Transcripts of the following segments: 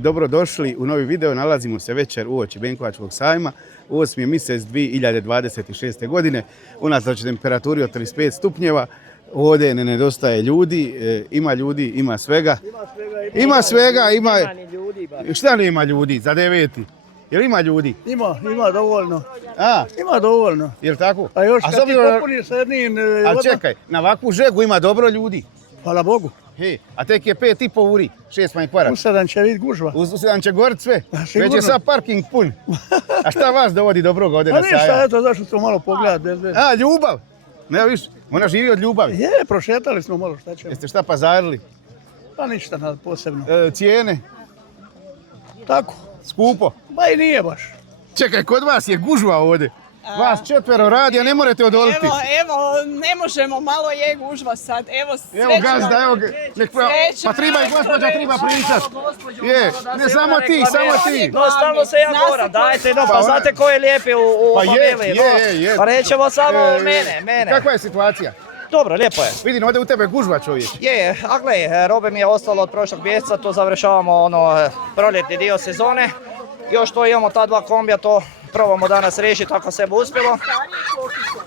Dobrodošli u novi video. Nalazimo se večer uoči Benkovačkog sajma. 8. mjesec 2026. godine. Unatoč temperaturi od 35 stupnjeva. Ovdje ne nedostaje ljudi. Ima ljudi, ima svega. Ima svega, ima... Šta nema ljudi za 9. Jel ima ljudi? Ima dovoljno. A? Ima dovoljno. Jel tako? A još kad ti popuniš sa jednim... Ali čekaj, na ovakvu žegu ima dobro ljudi. Hvala Bogu. He, a tek je 5,5 uri, 6 manj kvara. U 7 će vid gužva. U 7 će gorit sve. Sigurno. Već je sad parking pun. A šta vas dovodi dobroga ovdje na sajam? A ništa, eto, zašto smo malo pogledat bez veze. A, ljubav. Ne, viš, ona živi od ljubavi. Je, prošetali smo malo, šta ćemo. Jeste šta pazarili? Pa ništa posebno. Cijene? Tako. Skupo? Ba i nije baš. Čekaj, kod vas je gužva ovdje. Vas 4 radi, a ne morate odoliti. Evo, ne možemo, malo je gužva sad. Evo, Evo gazda, evo, pa treba i gospođa treba pričat. Je, ne samo ti, samo ti. No, stalno se ja moram, dajte, no, pa znate ko je lijepi u familiji, je. Pa rećemo samo mene. Kakva je situacija? Dobro, lijepo je. Vidim, ovdje u tebe gužva čovjek. Je, a gledaj, robe mi je ostalo od prošlog mjeseca, to završavamo proljetni dio sezone. Još to imamo ta 2 kombija, to probamo danas riješiti ako se bi uspjelo.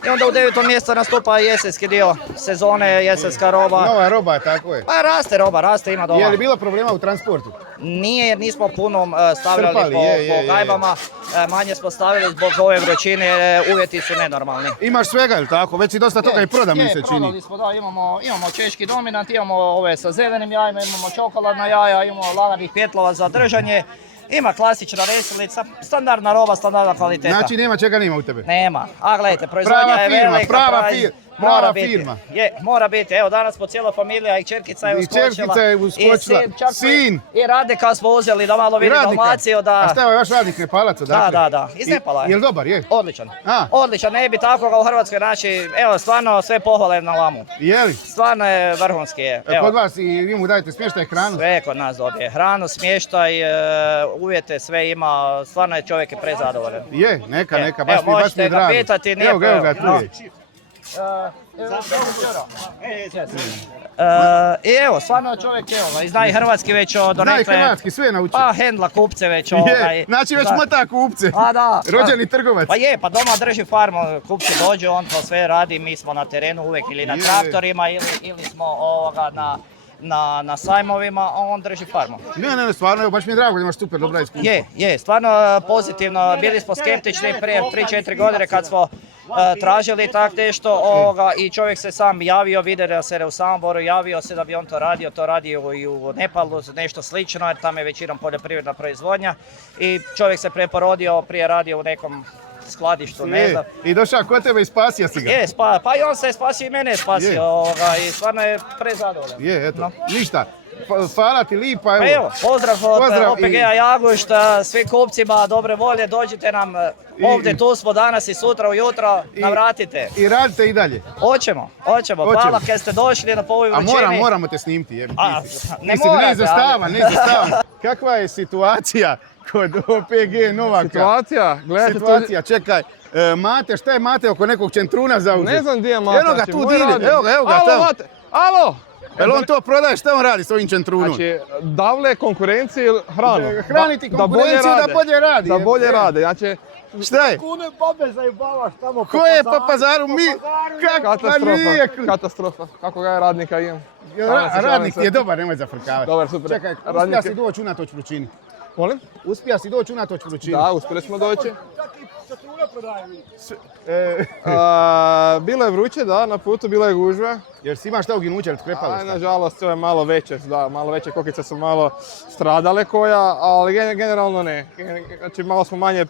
I onda u 9. mjesecu nastupa jesenski dio sezone, jesenska roba. Nova roba, tako je. Pa raste roba, raste, ima doma. Je li bilo problema u transportu? Nije, jer nismo puno stavljali Trpali, po gajbama, manje smo stavili zbog ove vrućine, uvjeti su nenormalni. Imaš svega, ili tako? Već si dosta toga i proda, mi se čini. Prodali smo, da, imamo češki dominant, imamo ove sa zelenim jajima, imamo čokoladna jaja, imamo laganih pjetlova za držanje. Ima klasična resilica, standardna roba, standardna kvaliteta. Znači nema čega nema u tebe? Nema, a gledajte, proizvodnja je velika. Prava firma. Je, mora biti. Evo danas po cijela familija i čerkica je uskočila. I čerkica je uskočila. Sin. I Radnika smo uzeli da malo vidi Dalmaciju. A šta je vaš radnik Nepalac? Da. Iz Nepala je. Jel dobar, je? Odličan. Odličan, ne bi tako ga u Hrvatskoj naći. Evo, stvarno sve pohvale na lamu. Je li? Stvarno je vrhunski. Kod vas i vi mu dajete smještaj, hranu? Sve kod nas dobije. Hranu, smještaj, uvjete, sve ima. Stvarno je čovjek je prezadovoljan. Je, neka, baš mi je drago. Evo, možete ga pitati. Evo ga, tu je. I evo, stvarno čovjek zna i hrvatski već od donekle. Zna i hrvatski, sve naučio. Pa hendla kupce već. Znači već mota kupce. Rođeni trgovac. Pa je, pa doma drži farmu, kupci dođu, on to sve radi, mi smo na terenu uvijek ili na traktorima ili smo na sajmovima, a on drži farmu. Ne, stvarno, baš mi je drago da imaš super dobra iskustva. Je, stvarno pozitivno, bili smo skeptični prije 3-4 godine kad smo tražili tak nešto i čovjek se sam javio, vidio da se u Samoboru, javio se da bi on to radio i u Nepalu, nešto slično, jer tamo je većinom poljoprivredna proizvodnja i čovjek se preporodio, prije radio u nekom skladištu, ne znam. I došao kod tebe i spasio si ga. Je, pa i on se je spasio i mene je spasio i stvarno je prezadovoljan. Je, eto, ništa. Hvala ti lipa, evo. Pozdrav od OPG-a Jagušta, svim kupcima dobre volje, dođite nam ovdje, tu smo danas i sutra ujutro, navratite. I radite i dalje. Hoćemo, hvala kad ste došli na ovoj vrućini. A moramo te snimiti, jebi. Ne morate, ne zastavan. Kakva je situacija kod OPG Novaka? Situacija, čekaj. Mate, šta je Mate oko nekog čentruna zauzet? Ne znam gdje je Mate. Evo ga, tu dine, evo ga tamo. Alo! Jel on to prodaje, šta on radi s ovim čentrunom? Znači, davle konkurenciji ili hranu? Hraniti konkurenciju da bolje radi. Da bolje rade, znači... Šta je? Kune babe zajebavaš tamo Ko je po pazaru? Katastrofa. Kako ga je radnika imam? Radnik ti je dobar, nemoj zafrkavati. Dobar, super. Čekaj, uspija si doći unatoč vrućini. Molim? Uspija si doći unatoč vrućini. Da, uspjeli smo doći. Četruna prodaju. Bilo je vruće, da, na putu bila je gužva. Jer si imaš šta uginuće ili skrepali? Nažalost, ove malo veće kokice su malo stradale koja, ali generalno ne. Znači, malo smo manje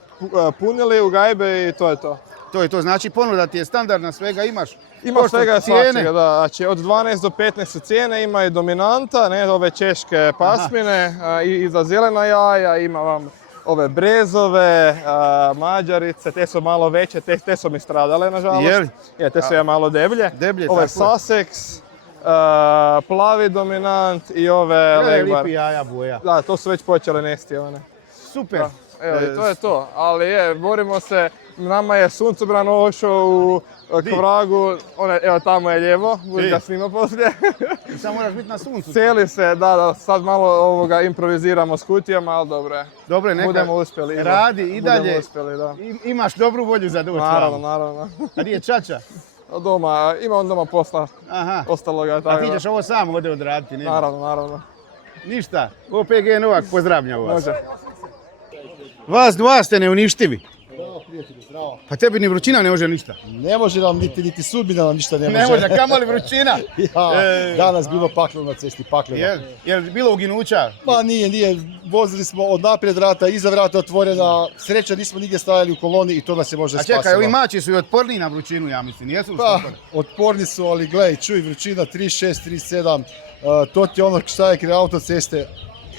punili u gajbe i to je to. To je to, znači ponuda ti je standardna, svega imaš? Ima svega svačega, da. Znači, od 12 do 15 su cijene, ima i dominanta, ove češke pasmine, i za zelena jaja, ima vam ove brezove, mađarice, te su malo veće, te su mi stradale, nažalost. Je, te su malo deblje. Ove Sussex, plavi dominant i ove legbar. Lipi jaja boja. Da, to su već počele nesti one. super. Da. Evo, i to je to. Ali borimo se, nama je suncobran ošao u Kvragu, evo tamo je lijevo, budi ga snima poslije. Samo moraš biti na suncu. Cijeli se, da, sad malo improviziramo s kutijama, ali dobro je. Dobro, neka Budemo uspjeli. Ivo. radi i dalje. Budemo uspjeli, da. Imaš dobru volju za doći. Naravno. A gdje je čača? Doma, ima on doma posla, Aha. ostaloga. A ti ćeš ovo sam ovdje odraditi, nema? Naravno. Ništa, OPG Novak pozdravlja vas. Može. Vas dva ste neuništivi. Zdravo, prijatelju, zdravo. Pa tebi ni vrućina ne može ništa. Ne može nam niti sudbina nam ništa ne može. Ne može, kamoli vrućina. Danas bilo pakleno na cesti, pakleno. Jel bilo uginuća? Ma nije, vozili smo od naprijed vrata, iza vrata otvorena, sreća nismo nigdje stajali u koloni i to nas je možda A spasilo. čekaj, ovi mači su i otporniji na vrućinu, ja mislim, jesu? Pa, otporni su, ali gledaj, čuj, vrućina 36, 37, to ti je ono šta je kraj autoceste,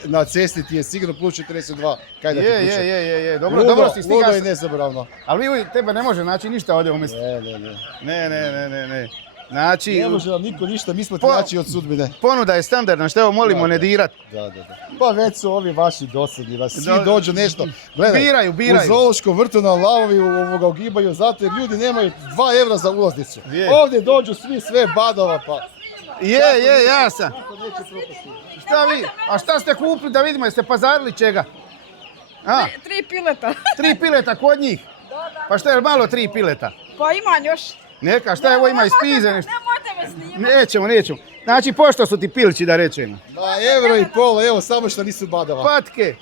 na cesti ti je sigurno plus 42, kaj da ti kuće. Je, dobro si Ludo stiga. i nezaboravno. Ali vi tebe ne može naći ništa ovdje umjesto. Ne. Znači, Ne može nam niko ništa, mi smo trači od sudbine. ponuda je standardna, što evo molimo ne dirat. Da. Pa već su ovi vaši dosadni, vas svi dođu nešto. Gledaj, Biraju. u zoološkom vrtu na lavovi ugibaju zato jer ljudi nemaju 2 evra za ulaznicu. Je. Ovdje dođu svi, sve badava pa. Je, ja sam. Šta vi? A šta ste kupili da vidimo, jeste pazarili čega? A, 3 pileta. 3 pileta kod njih? Pa šta je malo 3 pileta? Pa imam još. Neka, šta evo ima iz pize nešto? Nemojte me snimati. Nećemo. Znači, pošto su ti pilći da rečemo? 2 euro i pol, evo samo što nisu badava. Patke,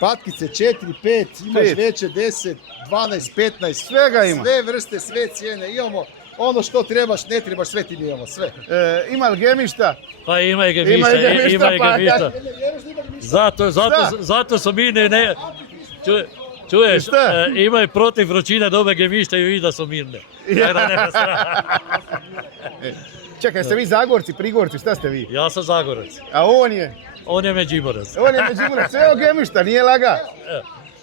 Patkice 4, 5, imaš 5. veće 10, 12, 15. Svega ima. Sve vrste, sve cijene, imamo ono što trebaš, ne trebaš, sve ti imamo, sve. ima li gemišta? Pa ima i gemišta, ima i gemišta. Zato su mirni, ne... Čuješ, Šta? imaju protiv vrućine dobe gemišta i vidi da su mirne. Tako da nema straha. Čekaj, ste vi Zagorci, Prigorci, šta ste vi? Ja sam Zagorac, A on je? on je Međimurac. On je Međimurac, sve o gemišta, nije laga.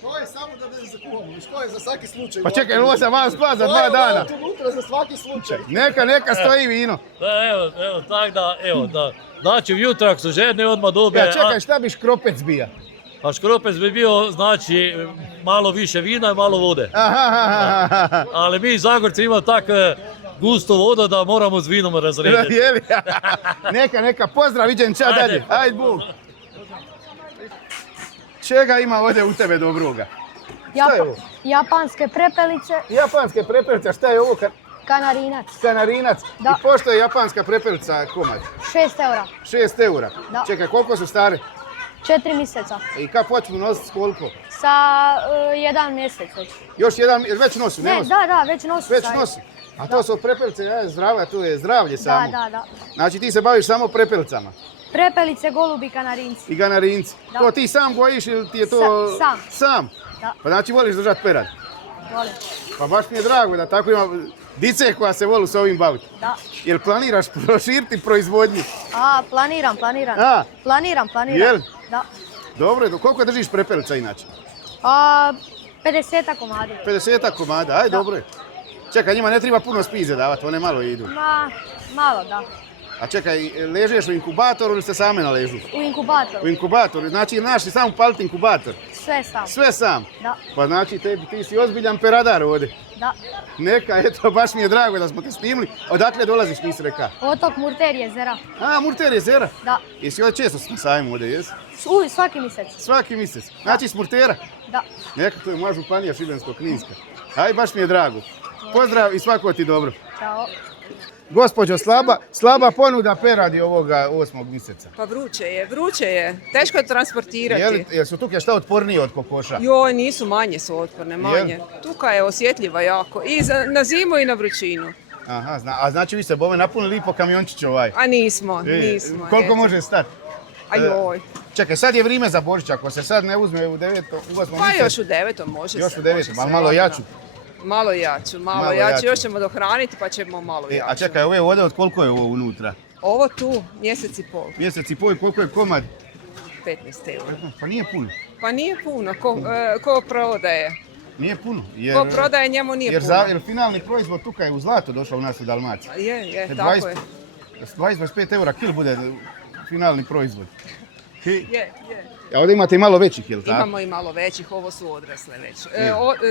To je samo da ne zakuhamo, što je za svaki slučaj. Pa čekaj, ovo sam vas spas za 2 dana. To je unutra za svaki slučaj. Neka stoji vino. Evo, tak da, znači ujutro ako su žedni odmah dobe, Ja, čekaj, šta bi škropec bija? a škropec bi bio, znači, malo više vina i malo vode. Aha. Ali mi Zagorci imamo tako gusto vodu da moramo s vinom razrediti. Jeli? Neka, pozdrav, iđem ča Ajde. dalje. Ajde, Bog. Čega ima ovdje u tebe dobroga? Šta je ovo? Japanske prepelice, Japanske prepelice, šta je ovo? kanarinac, Kanarinac. Da. I pošto je japanska prepelica komad? 6 eura, 6 eura. Da. Čekaj, koliko su stare? 4 mjeseca, I kad počnu nositi, koliko? sa 1 mjesec već. Još jedan, već nosu, ne Ne, nosu? da, već nosu. Već sad. nosi. A to su prepelice, zdrava, to je zdravlje samo. Da. Znači ti se baviš samo prepelicama Prepelice, golubi, kanarinci. i ganarinci. Da. To ti sam gojiš ili ti je to... Sam. Sam? Da. Pa znači voliš držati perad. Volim. Pa baš mi je drago da tako ima dice koja se volu s ovim baviti. Da. Jel planiraš proširiti proizvodnju? Planiram. A? Planiram. Jel? Da. Dobro, koliko držiš prepelica inače? 50 komadi. 50 komada, aj dobro je. Čekaj, njima ne treba puno spize davati, one malo idu. Malo, da. A čekaj, ležeš u inkubatoru ili ste same na ležu? U inkubatoru. U inkubatoru, znači naši sam paliti inkubator. Sve sam. Sve sam? Da. Pa znači ti si ozbiljan peradar ovdje. Da. Neka, eto, baš mi je drago da smo te snimili. Odakle dolaziš, nisi reka? Otok Murter jezera. A, Murter jezera? Da. Jesi ovdje često na sajmu ovdje, jesi? Svaki mjesec. Svaki mjesec. Znači s Murtera? Da. Neka, to je moja županija Šibensko-kninska. Aj, baš mi je drago. Pozdrav i svako ti dobro. Ćao. Gospođo, slaba ponuda peradi ovoga 8. mjeseca. Pa vruće je. Teško je transportirati. Jel su tuke šta otpornije od kokoša? Joj, nisu manje su otporne, manje. Tuka je osjetljiva jako. I na zimu i na vrućinu. Aha, a znači vi ste bove napunili po kamiončić ovaj? A nismo. Koliko eto. može stati? A joj. Čekaj, sad je vrijeme za Božić, ako se sad ne uzme u 8. Pa još u 9. može Još se. u 9. ali malo jaču. Malo jaču. Još ćemo dohraniti pa ćemo malo jaču. A čekaj, ove ovdje od koliko je ovo unutra? Ovo tu, mjesec i pol, Mjesec i pol, koliko je komad? 15 eura. Pa nije puno. Pa nije puno, ko prodaje. Nije puno. Ko prodaje njemu nije puno. Jer finalni proizvod tuka je u zlato došao u nas u Dalmaciji. Je, tako je. 20-25 eura kil bude finalni proizvod. Je. A ovdje imate i malo većih, jel tako? Imamo i malo većih, ovo su odrasle već.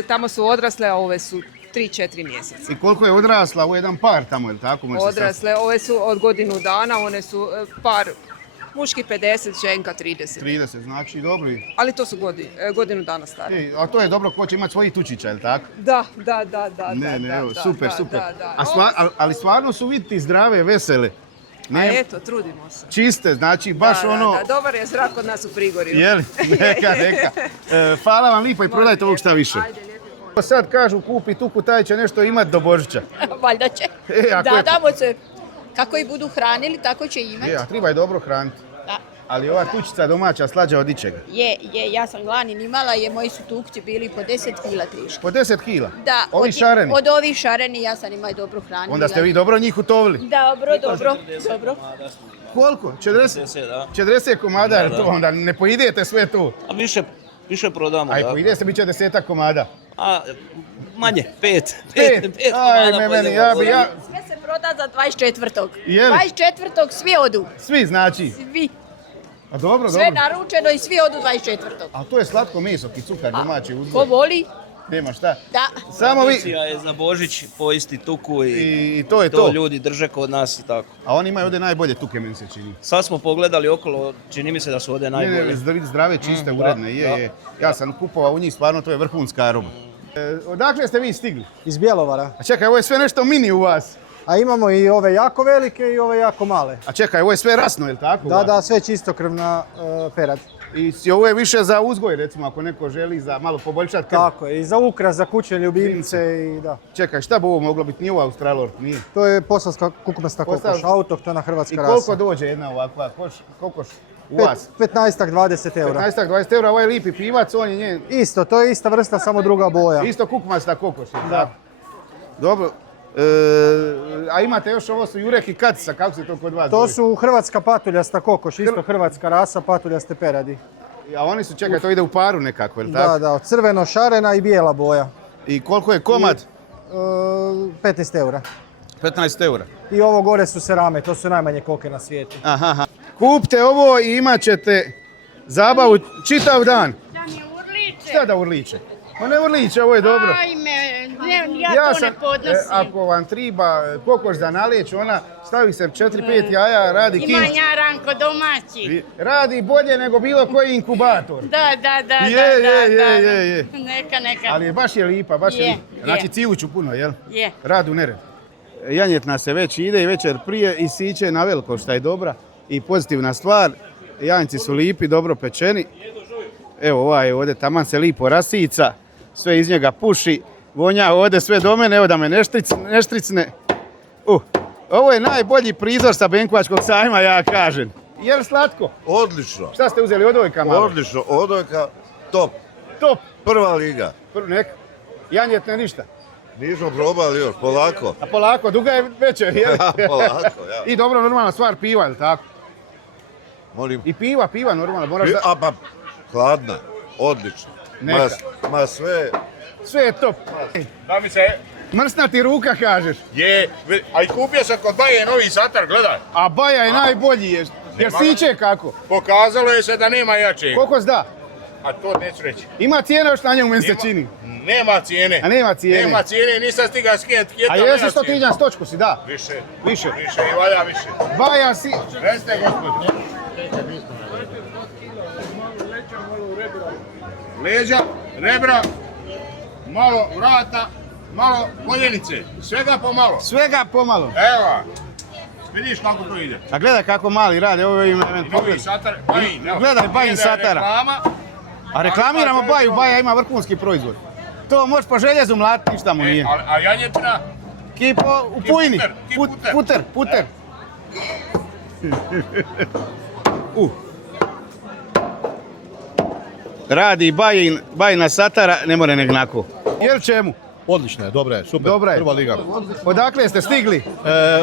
Tamo su odrasle, a ove su 3-4 mjeseca. I koliko je odrasla u jedan par tamo, jel tako? Može se Odrasle, ove su od godinu dana, one su par muški 50, ženka 30. 30, znači dobro. Ali to su godinu dana stare. A to je dobro, ko će imati svojih tučića, jel tako? Da. Evo, super. Da. Ali stvarno su vidjeti zdrave, vesele. A eto, trudimo se. Čiste, znači baš Da, dobar je zrak kod nas u Prigorju. Jeli, neka. Hvala vam lipo i prodajte ovog šta više. Ajde, lijepi pozdrav. Sad kažu kupi tuku, taj će nešto imati do Božića. Valjda će. Damo se. Kako ih budu hranili, tako će imati. A treba je dobro hraniti. Da. Ali ova tučica domaća slađa od ičega. Je, ja sam glanin imala, moji su tukci bili po 10 kila teški. Po 10 kila? Da. Ovi šareni? Od ovih šareni ja sam ima i dobro hranila. Onda ste vi dobro njih utovili? Dobro. Koliko? 40 komada, je to onda ne poidete sve to? A više prodamo, A i da. poide se, bit će 10 komada. A manje, 5. Ajme meni, ja... Sve se proda za 24. Je li? 24. svi odu. Svi znači? Svi. A dobro. Sve naručeno i svi odu 24. A to je slatko meso, ki cukar domaći uzgoj. Ko voli? Nema šta. Da. Samo vi... Policija je za Božić poisti tuku I to je to ljudi drže kod nas i tako. A oni imaju ovdje najbolje tuke, meni se čini. Sad smo pogledali okolo, čini mi se da su ovdje najbolje. Ne, zdrave, čiste, uredne, je. Ja sam kupovao u njih, stvarno to je vrhunska roba. Odakle ste vi stigli? Iz Bjelovara. A čekaj, ovo je sve nešto mini u vas. A imamo i ove jako velike i ove jako male. A čekaj, ovo je sve rasno, je li tako? Da, sve čistokrvna perad. I ovo je više za uzgoj, recimo, ako neko želi za malo poboljšati krv. Tako je, i za ukras, za kućne ljubimce i da. Čekaj, šta bi ovo moglo biti? Nije ovo Australor, nije? To je posavska kukumasta kokoš, autohtona hrvatska rasa. I koliko dođe jedna ovakva kokoš u vas? 15-20 €. 15-20 €, ovo je lipi pivac, on je njen... Isto, to je ista vrsta, samo druga boja. Isto kukumasta kokoš, da. Dobro. A imate još, ovo su jurek i katica, kako se to kod vas To su hrvatska patuljasta kokoš, isto hrvatska rasa, patuljaste peradi. A oni su, čekaj, to ide u paru nekako, je li tako? Da, crveno šarena i bijela boja. I koliko je komad? 15 €. 15 €. I ovo gore su serame, to su najmanje koke na svijetu. Aha. Kupite ovo i imat ćete zabavu čitav dan. Da mi urliče. Šta da urliče? Ma ne urliče, ovo je dobro. Ajme, ja to ne podnosim. Ako vam triba kokoš za naleć, ona stavi se 4-5 jaja, radi Ima kinč. njaranko domaći. Radi bolje nego bilo koji inkubator. Da. Je. Neka. Ali baš je lipa, baš je Je, lipa. Znači civuću puno, jel? Je. Rad u nered. Janjetna se već ide i večer prije i siće na veliko, šta je dobra i pozitivna stvar. Janjci su lipi, dobro pečeni. Evo ovaj ovdje taman se lipo rasica, sve iz njega puši, vonja ovdje sve do mene, evo da me ne štricne. Ovo je najbolji prizor sa Benkovačkog sajma, ja kažem. Jel slatko? Odlično. Šta ste uzeli, odojka malo? Odlično, odojka, top. Top. Prva liga. Neka. Janjetne ništa. Nismo probali još, polako. A polako, duga je večer, jel? Polako, ja. I dobro, normalna stvar, piva, jel tako? Molim. I piva, normalno. Moraš da... A pa, hladna, odlično. Neka. Ma sve... Sve je top. Da mi se... Mrsnati ruka, kažeš. Je, a i kupio sam kod Baje novi satar, gledaj. A Baja je najbolji, jer siće kako? Pokazalo je se da nema jače. Koliko zda? A to neću reći. Ima cijena još na njemu, meni se čini. Nema cijene. A nema cijene? Nema cijene, nisam stiga skijet. A jesi što ti stočku si, da? Više. Više I valja više. Baja si... Recite, gospodin. Leđa, rebra, malo vrata, malo koljenice. Svega pomalo. Svega pomalo. Evo, vidiš kako to ide. A gledaj kako mali rade, ovo ima Novi satar, Bajin. Gledaj Bajin satara. A reklamiramo Baju, Baja ima vrhunski proizvod. To možeš po željezu mlatiti, ništa mu nije. A janjetina? Kipo u pujni. Puter. Radi Bajina satara, ne more nek nako. Jel čemu? Odlično je, dobra je, super, Dobra je. prva liga. Odakle ste stigli?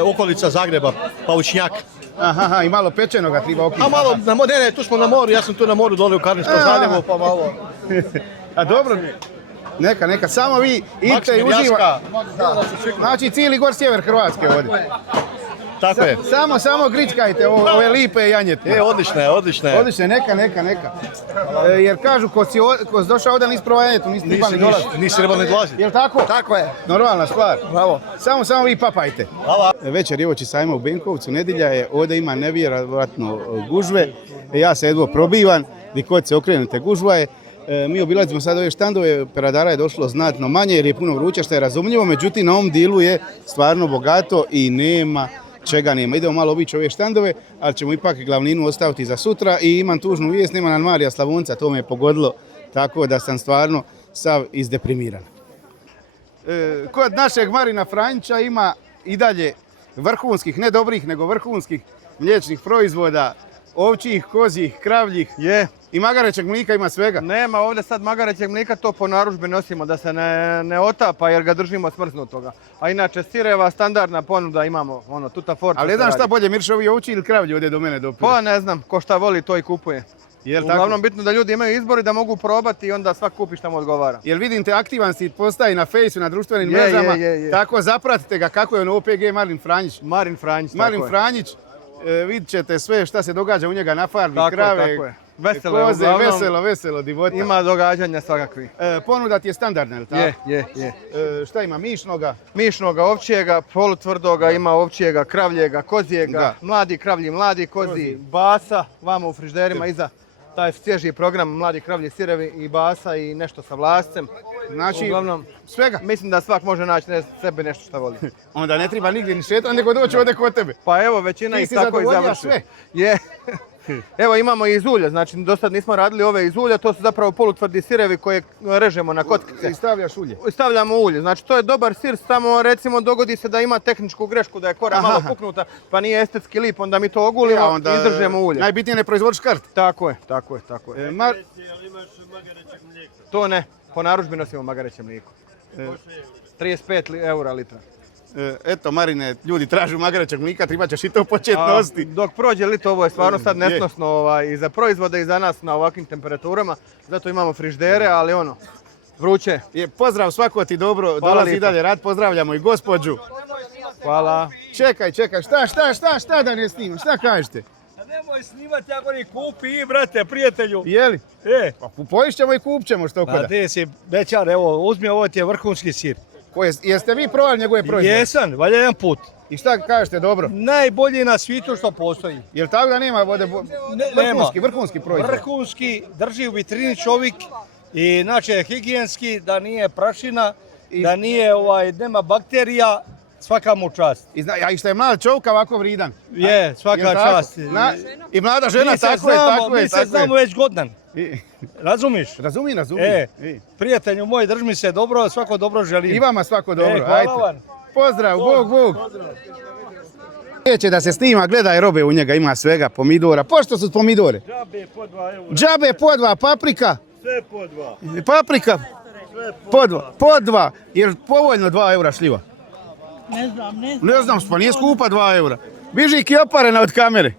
Okolica Zagreba, Paučnjak. Aha, i malo pečenoga treba okiti. A malo, ne, tu smo na moru, ja sam tu na moru dole u Karniškom zaljevu, pa malo... A dobro, neka, samo vi idite i uživajte. Znači cijeli gor sjever Hrvatske ovdje. Tako je. Samo grickajte ove lipe janjetine. Odlične. Odlične, neka. Jer kažu, ko si došao ovdje nisi probao janjetinu, nisi trebali dolaziti. Nisi trebao ni dolaziti. Jel tako? Tako je. Normalna stvar. Bravo. Samo vi papajte. Hvala. Večer je uoči sajma u Benkovcu, nedjelja je, ovdje ima nevjerojatno gužve. Ja se jedvo probivam, gdje kod se okrenete gužva je. Mi obilazimo sad ove štandove, peradara je došlo znatno manje jer je puno vruće, što je razumljivo, međutim na ovom dilu je stvarno bogato i nema čega nema. Idemo malo obići ove štandove, ali ćemo ipak glavninu ostaviti za sutra i imam tužnu vijest, nema nam Marija Slavonca, to me je pogodilo, tako da sam stvarno sav izdeprimiran. Kod našeg Marina Franjića ima i dalje vrhunskih, ne dobrih, nego vrhunskih mliječnih proizvoda, ovčjih, kozjih, kravljih. Je. I magarećeg mlika ima svega. Nema ovdje sad magarećeg mlika, to po narudžbi nosimo da se ne otapa jer ga držimo smrznutoga. A inače sireva standardna ponuda imamo, tuta forca. Ali jedan šta bolje, mirše ovi ovči ili kravlji ovdje do mene dopire? Pa ne znam, ko šta voli to i kupuje. Uglavnom bitno da ljudi imaju izbor i da mogu probati i onda svak kupi šta mu odgovara. Jel vidim te aktivan si postaji na fejsu, na društvenim mrežama, tako zapratite ga kako je on OPG Marin Franjić. Marin Franjić, Marin Franjić, vidit ćete sve šta se događa u njega na farmi, krave, koze, veselo, divota. Ima događanja svakakvih. Ponuda ti je standardna, je li tako? Je. Šta ima, mišnoga? Mišnoga, ovčijega, polutvrdoga, ima ovčijega, kravljega, kozijega, mladi kravlji, mladi koziji, basa, vamo u frižderima iza. Taj svježi program Mladi kravlji sirevi i basa i nešto sa vlascem. Znači, uglavnom, svega? Mislim da svak može naći sebi nešto što voli. Onda ne treba nigdje ni šetati, nego doći ovdje kod tebe. Pa evo, većina ih tako i završi. Sve? Je. Evo imamo i iz ulja, znači do sad nismo radili ove iz ulja, to su zapravo polutvrdi sirevi koje režemo na kockice. I stavljaš ulje? Stavljamo ulje, znači to je dobar sir, samo recimo dogodi se da ima tehničku grešku, da je kora malo puknuta, pa nije estetski lip, onda mi to ogulimo i izdržemo ulje. Najbitnije ne proizvodiš kart. Tako je. To ne, po narudžbi nosimo magareće mlijeko. 35 eura litra. Eto Marine, ljudi tražu magarećeg mlika, treba ćeš i to početi nositi. Dok prođe lito, ovo je stvarno sad nesnosno i za proizvode i za nas na ovakvim temperaturama, zato imamo friždere, ali vruće. Pozdrav, svako ti dobro, dolazi i dalje rad, pozdravljamo i gospođu. Hvala. Čekaj, šta da ne snimam, šta kažete? Nemoj snimati, ja govorim kupi brate, prijatelju. Jeli? Pa poješt ćemo i kupit ćemo što koda. Gdje si bećar, evo, uzmi, ovo ti je vrhunski sir. Jeste vi probali njegove proizvode? Jesam, valja jedan put. I šta kažete, dobro? Najbolji na svijetu što postoji. Jel tako da nema vode? Vrhunski proizvod? Vrhunski, drži u vitrini čovjek i inače higijenski, da nije prašina, da nije, nema bakterija, svaka mu čast. I što je mlad čovjek ovako vridan? Je, svaka čast. I mlada žena, tako je. Mi se znamo već godnan. Razumiš? Razumim. Prijatelju moj, drži mi se dobro, svako dobro želim. I vama svako dobro, hvala vam. Pozdrav, Bog. Neće da se snima, gledaj robe u njega, ima svega, pomidora. Pošto su pomidore? Džabe po 2 eura. Džabe po 2, paprika? Sve po 2. Paprika? Po 2. Jer povoljno 2 eura šljiva? Ne znam, pa nije skupa 2 eura. Biži kioparena od kamere.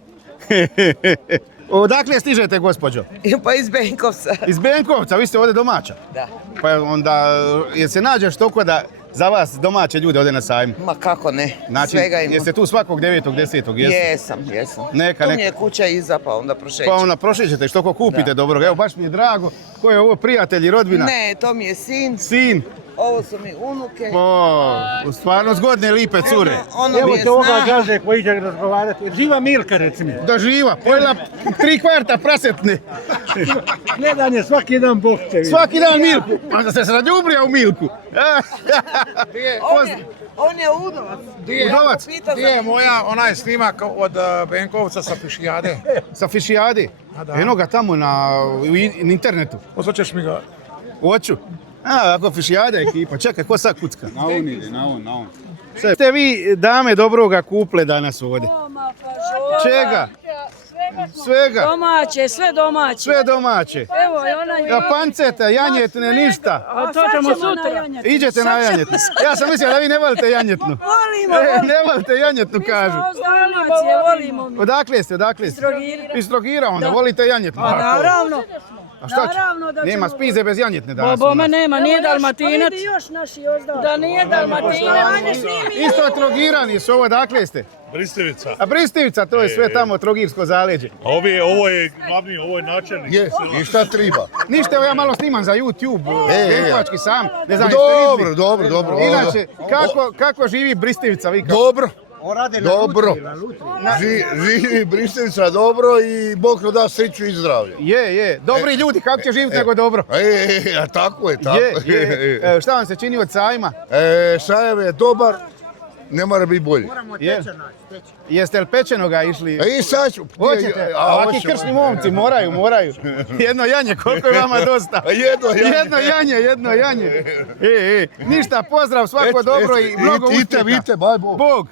Odakle stižete, gospođo? Pa iz Benkovca. Iz Benkovca, vi ste ovdje domaća? Da. Pa onda, jel se nađeš toliko da za vas domaće ljude ovdje na sajmu? Ma kako ne, znači, svega ima. Jeste tu svakog 9. 10. Jesam. Neka. Tu mi je kuća iza, pa onda prošećem. Pa onda prošećete, što ko kupite dobro. Evo, baš mi je drago. Ko je ovo, prijatelj i rodbina? Ne, to mi je sin. Sin? Ovo su mi unuke. Stvarno zgodne, lipe cure. Evo te ovoga gaže koji će razgovarati. Živa Milka, recimo. Da živa, pojela 3/4 prasetne. Gledanje, svaki dan Bog te vidi. Svaki dan Milku. Pa da se razljubrio u Milku. On je udovac. Udovac? Gdje je moja onaj snimak od Benkovca sa Fišijade? Sa Fišijade? Eno ga tamo na internetu. Hoćeš mi ga? Hoću. Ako Fišijade ekipa, čekaj, ko sad kucka? Na on ide, na on. Ste vi dame dobroga kuple danas ovdje? Čega? Svega? Domaće, sve domaće. Sve domaće? Evo, ona panceta, janjetne, ništa? A to ćemo sutra. Iđete na janjetnu. Ja sam mislio da vi ne volite janjetnu. Volimo. Ne volite janjetnu, kažu. Domaće, volimo. Odakle ste? Iz Trogira. Iz Trogira, onda volite janjetnu. Pa naravno. A šta će? Naravno da ćemo... Nema spize bez janjetne danas. Bome nema, nije Evo još, Dalmatinac. pa vidi još naši ozdali. Da nije Dalmatinac. Isto Trogirani su ovo, dakle ste? Bristevica. A Bristevica, to je sve tamo Trogirsko zaleđe. A ovo je glavni, ovo je načelnik. I šta triba? Ništa, evo ja malo snimam za YouTube, Benkovački sam. Ne znam, Dobro. Inače, kako živi Bristevica, vi kao? Dobro. Dobro. Živi Bristevica dobro i Bog nam da sreću i zdravlje. Je. Dobri ljudi, kako će živjeti nego dobro? A tako je. Šta vam se čini od sajma? Sajam je dobar, ne mora biti bolji. Jeste li pečenoga išli? I sad ću. Hoćete? Ovaki kršni momci, moraju. Jedno janje, koliko je vama dosta? Jedno janje. Ništa, pozdrav, svako dobro i mnogo uspjeha. Vidite, baj Bog.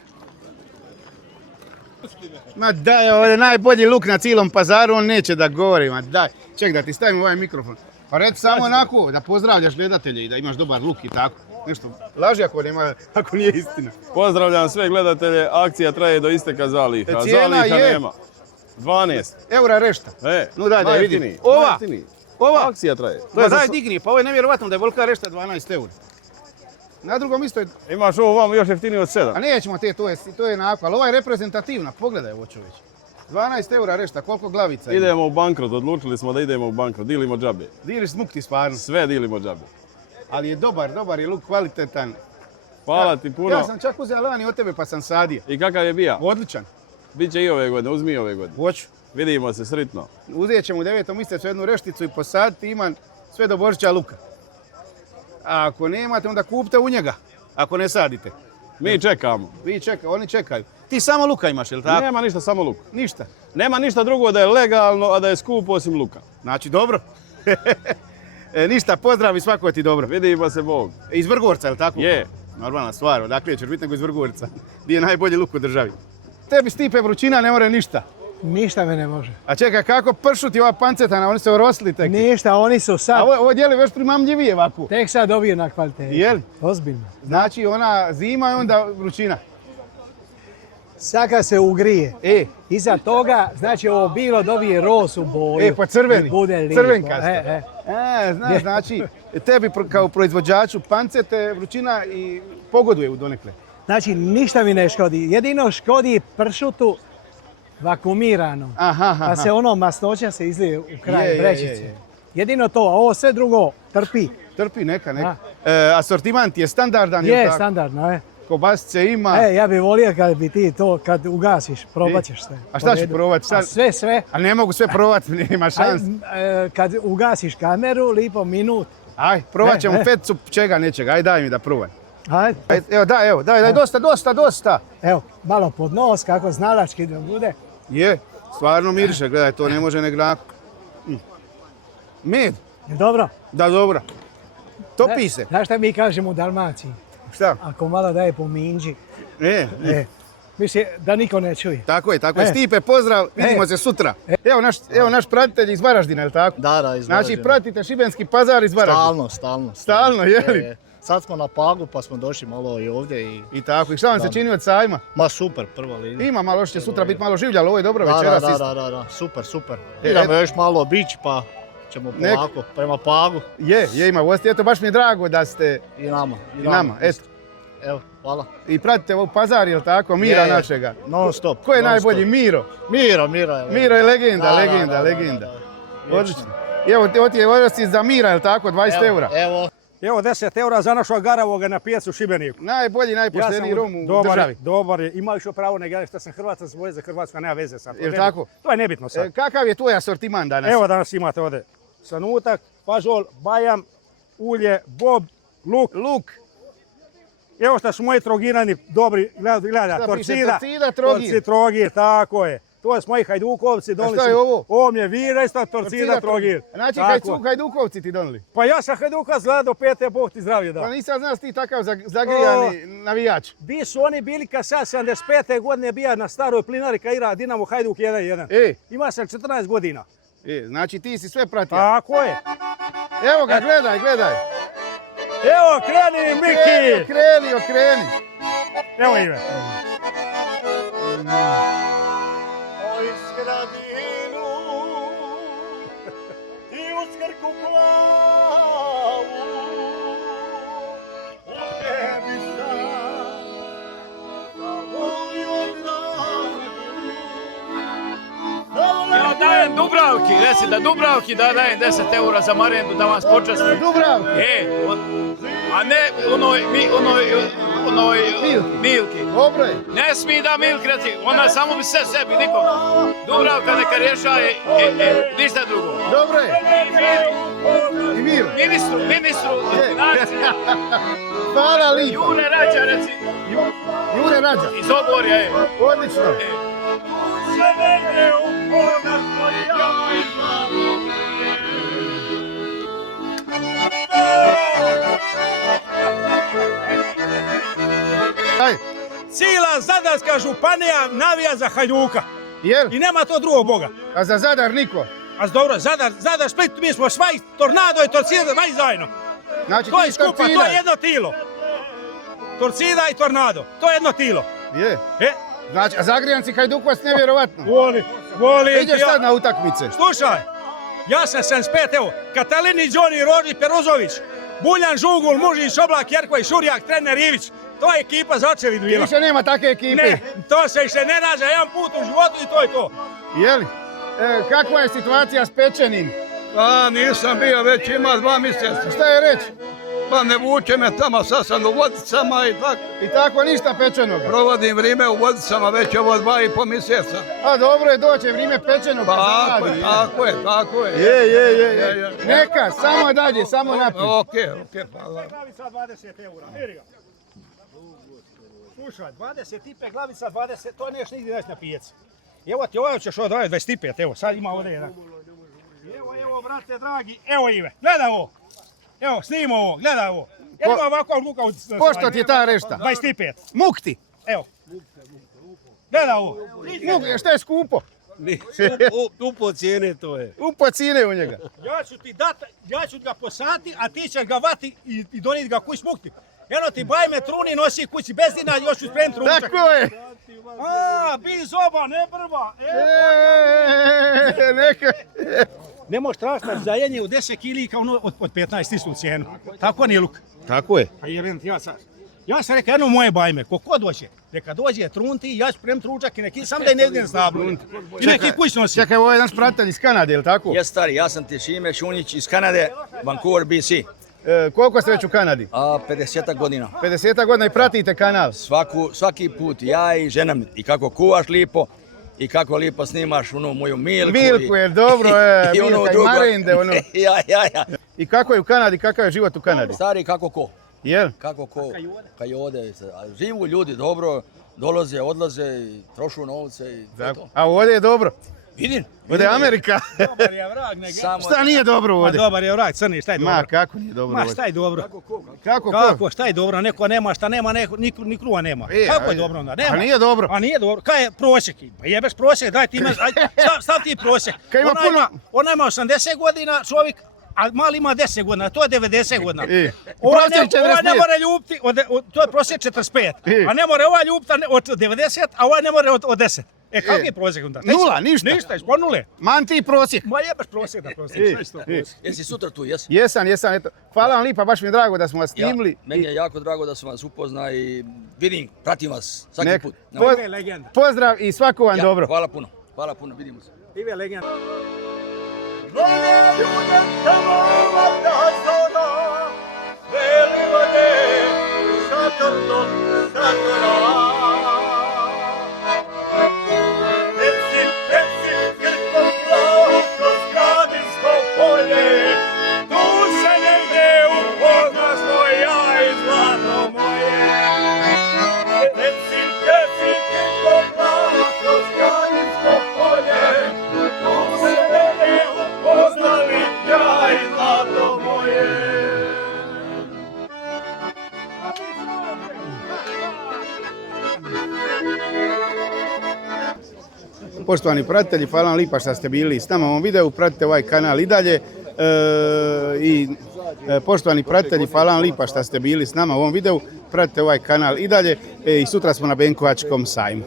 Ma daj, ovo je najbolji luk na cijelom pazaru, on neće da govori, ma daj. Ček da ti stavim ovaj mikrofon. Pa reci samo onako, da pozdravljaš gledatelje i da imaš dobar luk i tako. Nešto, laži ako nije istina. Pozdravljam sve gledatelje, akcija traje do isteka zaliha, a zaliha nema. 12 eura rešta. No daj da vidim. Ova akcija traje. Pa daj digni, pa ovo je nevjerovatno da je volka rešta 12 eura. Na drugom isto je... Imaš ovo vam još jeftinije od 7. A nećemo to je onako, ali ova je reprezentativna, pogledaj ovo čovječ. 12 eura rešta, koliko glavica ima? Idemo u bankrot, odlučili smo da idemo u bankrot, dilimo džabe. Diliš smukti stvarno. Sve dilimo džabe. Ali je dobar je luk, kvalitetan. Hvala ti puno. Ja sam čak uzeo lani od tebe pa sam sadio. I kakav je bio? Odličan. Biće i ove godine, uzmi ove godine. Hoću. Vidimo se sritno. Uzet ćemo u 9. mjesecu jednu rešticu i posaditi, imam sve do Božića luka. A ako nemate, onda kupite u njega, ako ne sadite. Mi čekamo. Oni čekaju. Ti samo luka imaš, jel tako? Nema ništa, samo luk. Ništa? Nema ništa drugo da je legalno, a da je skupo osim luka. Znači dobro. Ništa, pozdrav i svako ti dobro. Vidimo se Bog. Iz Vrgorca, jel tako? Je. Normalna stvar, odakle ćeš biti nego iz Vrgorca. Gdje je najbolji luk u državi. Tebi Stipe vrućina ne more ništa. Ništa me ne može. A čekaj, kako pršu ti ova pancetana, oni su orosli tek. Ništa, oni su sad... A ovo djeluje još primamljivije ovako. Tek sad dobije na kvalitetu. Jel? Ozbiljno. Znači ona zima i onda vrućina. Sad kad se ugrije, iza toga, znači ovo bilo dobije rosu boju. Pa crveni, crvenkasto. Znači, tebi kao proizvođaču pancete vrućina i pogoduje u donekle. Znači, ništa mi ne škodi. Jedino škodi pršutu vakumirano. Pa se ono masnoća se izlije u kraj vrećice. Jedino to, a ovo sve drugo trpi. Trpi, neka. Asortiment je standardan? Je, standardno, Kobasice ima. Ja bih volio kad bi ti to, kad ugasiš, probat ćeš sve. A šta ću probati? Sve. A ne mogu sve probati, nema šans. Kad ugasiš kameru, lipo minut. Aj, probat ćemo fetcu čega nečega, aj daj mi da probaj. Ajde. Evo, daj, dosta. Evo, malo pod nos, kako znalački da bude. Je, stvarno miriše, gledaj, to ne može nego onako. Med. Je dobro? Da, dobro. Topi se. Znaš šta mi kažemo u Dalmaciji? Šta? Ako malo daje po minđi. Mislim, da niko ne čuje. Tako je. Stipe, pozdrav, vidimo se sutra. Evo naš pratitelj iz Varaždina, je li tako? Da, iz Varaždina. Znači, pratite Šibenski pazar iz Varaždina. Stalno. Stalno, je li? Sad smo na Pagu, pa smo došli malo i ovdje. I tako, i šta vam se čini od sajma? Ma super, prva linija. Ima malo, će sutra biti malo življa, ali ovo je dobro večeras isto. Da, super. Idemo još malo obići, pa ćemo polako prema Pagu. Je, ima vosti, eto, baš mi je drago da ste... I nama, eto. Evo, hvala. I pratite ovog pazar, je li tako? Mira našega. Non stop. Ko je najbolji? Miro? Miro je legenda. Odlično. Evo ti je za Mira, je li tako? 20 eura. Evo 10 eura za našog Garavoga na pijacu u Šibeniku. Najbolji, najpošteniji Rom u državi. Dobar je, ima još pravo nego što sam Hrvat, sam se borio za Hrvatsku, a nema veze sad. Je li tako? To je nebitno sad. Kakav je tvoj asortiman danas? Evo danas imate ovdje sanutak, fažol, bajam, ulje, bob, luk. Evo što su moji trogirani dobri, gleda, Trogir, tako je. To su moji Hajdukovci donili. A šta je ovo? Ovo mi je vira isto Torcida Trogir. Znači Hajdukovci ti donili? Pa ja sam Hajdukovac gleda do 5. Bog ti zdravlje dao. Pa nisam znao ti takav zagrijani navijač. Bi su oni bili kad sad 75. godine bija na staroj plinari kad igra Dinamo Hajduk 1-1. Ima sam 14 godina. Znači ti si sve pratio. Tako je. Evo ga, gledaj. Evo, kreni Miki! Kreni. Evo ime. Marku plavu, u tebi sam zavolio Ja dajem Dubravki, reci da Dubravki da dajem 10 eura za marendu da vas počastim. Dubravki? A ne onoj Milki. Dobro je. Ne smije da Milk reci, ona samo bi sve sebi, nikom. Dubravka neka rješaje, ništa drugo. Dobro je. I mir. Ministru, financija. Hvala lipa. Jure Rađa, reci. Jure Rađa. Iz Ogorja, Odlično. Cijela Zadarska županija navija za Hajduka. Jel? I nema to drugog boga. A za Zadar niko? A dobro, Zadar, Split, mi smo svaj, Tornado i Torcida, vaj zajedno. Znači, to je skupa, to je jedno tilo. Torcida i Tornado, to je jedno tilo. Je. Znači, a Zagrijanci Hajdukovac nevjerovatno. Voli. Ideš sad na utakmice. Slušaj, ja sam 75, evo, Katalini, Đoni, Roži, Peruzović, Buljan, Žugul, Mužić, Oblak, Jerković, Šurjak, trener Ivić. To je ekipa za očevid bila. Više nema takve ekipe. Ne, to se više ne nađe jedan put u životu i to je to. Jeli? Kakva je situacija s pečenim? Pa nisam bio, već ima 2 mjeseca. Šta je reći? Pa ne vuče me tamo, sad sam u Vodicama i tako. I tako ništa pečenog? Provodim vrijeme u Vodicama već ovo 2,5 mjeseca. A dobro je doće vrijeme pečenog. Tako je. Je. Neka, samo dalje, samo naprijed. Okej, hvala. Glavica 20 eura, veri ga. Slušaj, 25 glavica, 20, to neš nigdje naći na pijaci. Evo ti, ovo ćeš ovo 25, evo, sad ima ovdje jedan. Evo, brate dragi, evo Ive, gledaj ovo. Evo, snimo ovo, gledaj ovo. Evo ovako luka. Pošto ti je ta rešta? 25. Mukti. Evo. Gledaj ovo. Šta je skupo? Upo cijene to je. Upo cijene u njega. Ja ću ti dati, ja ću ga posati, a ti ćeš ga vati i doniti ga kuć mukti. Eno ti bajme truni nosi kući bez dina, još ću spremiti ručak. Tako je. A, bi zoba, ne brva. Neka. Ne možeš tražiti za jenje u 10 kili kao ono od 15 cijenu. Tako nije luk. Tako je. A ja sam rekao, jedno moje bajme, ko dođe, neka dođe trunti, ja ću spremiti ručak i neki, sam da je ne idem stablu. I neki kuć nosi. Čekaj, ovo je jedan pratitelj iz Kanade, je li tako? Ja stari, ja sam Šime Šunić iz Kanade, Vancouver, BC. Koliko ste već u Kanadi? 50 godina. 50 godina i pratite kanal? Svaki put, ja i žena mi. I kako kuvaš lipo, i kako lipo snimaš onu moju Milku. Milku je dobro, Milka i Marende. Ja. I kako je u Kanadi, kakav je život u Kanadi? Stari, kako ko? Jel? Kako ko? Kajode. Živu ljudi dobro, dolaze, odlaze, i trošu novce i to. A ovdje je dobro? Vidim. Ovdje je Amerika. Dobar je vrag, ne Šta nije dobro ovdje? Dobar je vrag, crni, šta je dobro? Ma, kako nije dobro ovdje? Ma, šta je dobro? Kako? Šta je dobro? Neko nema, šta nema, ni kruva nema. Kako je dobro onda? Nema. A nije dobro? A nije dobro. Kaj je prosjek? Pa jebeš prosjek, daj ti imaš, stav ti prosjek. Ona ima 80 godina čovjek, a mali ima 10 godina, to je 90 godina. Ova ne mora ljubiti, to je prosjek 45. A ne mora ova ljubiti od 90, a ova ne mora od 10. Kak je prosjek onda? Nula, ništa. Ništa, po nule. Man ti prosjek. Ma jebeš prosjek da prosjek. Jesi sutra tu, jesi? Jesam. Eto. Hvala vam lipa, baš mi je drago da smo vas snimili. Meni je jako drago da sam vas upozna i vidim, pratim vas svaki put. Pozdrav i svako vam dobro. Hvala puno, vidimo se. Ive legenda. Poštovani pratitelji, hvala vam lipa što ste bili s nama u ovom videu, pratite ovaj kanal i dalje. Poštovani pratitelji, hvala vam lipa što ste bili s nama u ovom videu, pratite ovaj kanal i dalje i sutra smo na Benkovačkom sajmu.